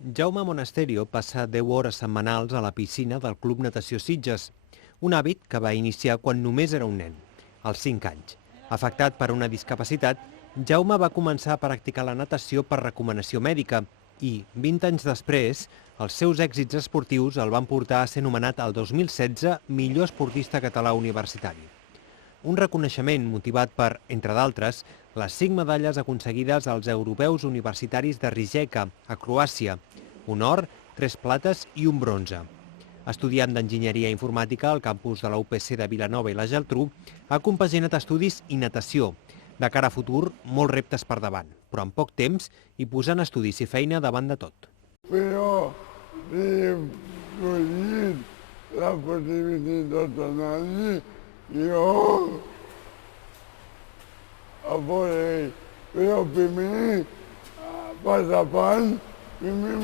Jaume Monasterio passa 10 hores setmanals a la piscina del Club Natació Sitges, un hàbit que va iniciar quan només era un nen, als 5 anys. Afectat per una discapacitat, Jaume va començar a practicar la natació per recomanació mèdica i, 20 anys després, els seus èxits esportius el van portar a ser nomenat el 2016 millor esportista català universitari. Un reconeixement motivat per, entre d'altres, les 5 medalles aconseguides als europeus universitaris de Rijeka, a Croàcia, un or, 3 plates i un bronze. Estudiant d'enginyeria informàtica al campus de la UPC de Vilanova i la Geltrú, ha compaginat estudis i natació. De cara a futur, molts reptes per davant, però en poc temps i posant estudis i feina davant de tot. Però si he escollit la possibilitat d'anar-hi, jo a por ell. Però primer, pas a pas, primer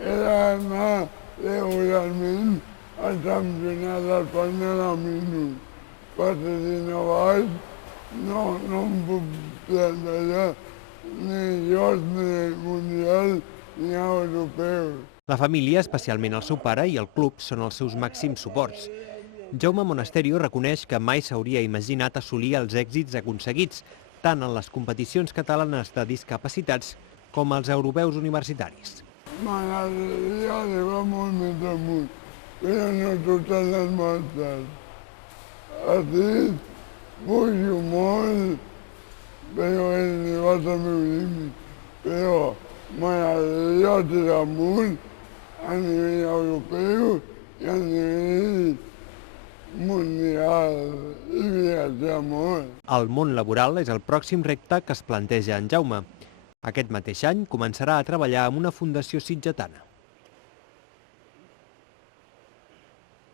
era anar regularment al campionat d'Espanya de minut. Perquè si no vaig, no em puc plantejar ni jocs, ni mundial, ni europeus. La família, especialment el seu pare i el club, són els seus màxims suports. Jaume Monasterio reconeix que mai s'hauria imaginat assolir els èxits aconseguits, tant en les competicions catalanes de discapacitats com als europeus universitaris. M'agradaria arribar molt més amunt, però no totes les mostres. Així pujo molt, però he arribat al meu límit. Però m'agradaria tirar amunt a nivell europeu i a nivell mundial i viatjar molt. El món laboral és el pròxim repte que es planteja en Jaume. Aquest mateix any començarà a treballar amb una fundació sitgetana.